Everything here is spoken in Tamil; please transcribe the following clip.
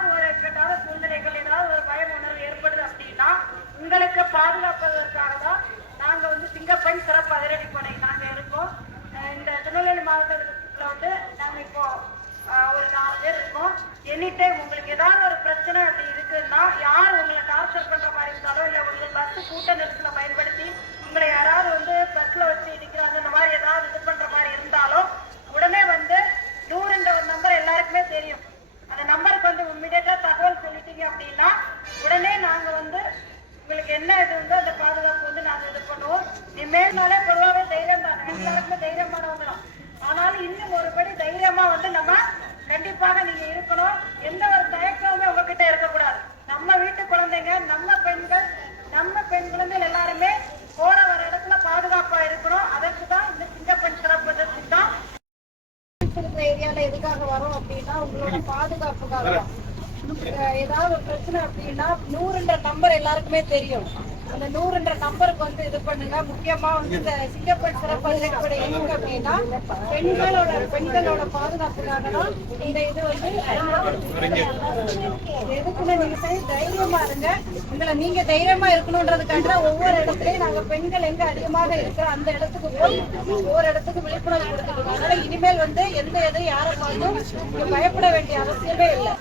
ஏதாவது ஒரு இக்கட்டான சூழ்நிலைகள் ஏதாவது ஒரு பய உணர்வு ஏற்படுது அப்படின்னா உங்களுக்கு பாதுகாப்பதற்காக தான் நாங்க சிங்கப்பெண் சிறப்பு அதிரடிப்படை நாங்க இருக்கோம். இந்த திருநெல்வேலி மாவட்டத்துல நாங்க இப்போ ஒரு 4 பேர் இருக்கோம். எனி டைம் உங்களுக்கு ஏதாவது ஒரு பிரச்சனை அப்படி இருக்குன்னா, யார் உங்களை டார்ச்சர் பண்ற மாதிரி இருந்தாலும் இல்ல உங்களுக்கு பஸ் கூட்ட நெரிசலை பயன்படுத்தி உங்களை யாராவது பஸ்ல வச்சு இடிக்கிறாங்க இந்த மாதிரி ஏதாவது இது பண்ற மாதிரி இருந்தாலும் உடனே 100ன்ற ஒரு நம்பர் எல்லாருக்குமே தெரியும். அந்த நம்பருக்கு இம்மிடியட்டா தகவல் சொல்லிட்டீங்க அப்படின்னா உடனே நாங்க உங்களுக்கு என்ன இது அந்த பாதுகாப்பு நாங்க இது பண்ணுவோம். இனிமேல்னாலே பொதுவாகவே தைரியம் தான், எல்லாருக்குமே தைரியமானவங்களாம். ஆனாலும் இன்னும் ஒருபடி தைரியமா நம்ம கண்டிப்பாக நீங்க இருக்கணும். எந்த ஒரு தயக்கமுமே உங்ககிட்ட இருக்கக்கூடாது. நம்ம வீட்டு குழந்தைங்க, நம்ம பெண் குழந்தைகள் எல்லாருமே போற வர இடத்துல பாதுகாப்பா இருக்கணும். அதற்கு தான் இந்த சிங்கப்பெண் சிறப்பு திட்டம். ஏரியால எதுக்காக வரும் அப்படின்னா உங்களோட பாதுகாப்புக்காக. ஏதாவது ஒரு பிரச்சனை அப்படின்னா 100ன்ற நம்பர் எல்லாருக்குமே தெரியும். அந்த 100ன்ற நம்பருக்கு இது பண்ணுங்க. முக்கியமா இந்த சிங்கப்பெண் சிறப்பு அதிரடிப்படை எதுக்கு அப்படின்னா பெண்களோட பாதுகாப்புக்காக தான் இந்த இது எதுக்குன்னு நீங்க தைரியமா இருங்க. உங்களை நீங்க தைரியமா இருக்கணும்ன்றதுக்காக ஒவ்வொரு இடத்துலயும் நாங்க பெண்கள் எங்க அதிகமாக இருக்கிற அந்த இடத்துக்கு போய் ஒவ்வொரு இடத்துக்கு விழிப்புணர்வு கொடுத்துருக்கோம். அதனால இனிமேல் எந்த எதையும் யாரை பார்த்தும் பயப்பட வேண்டிய அவசியமே இல்லை.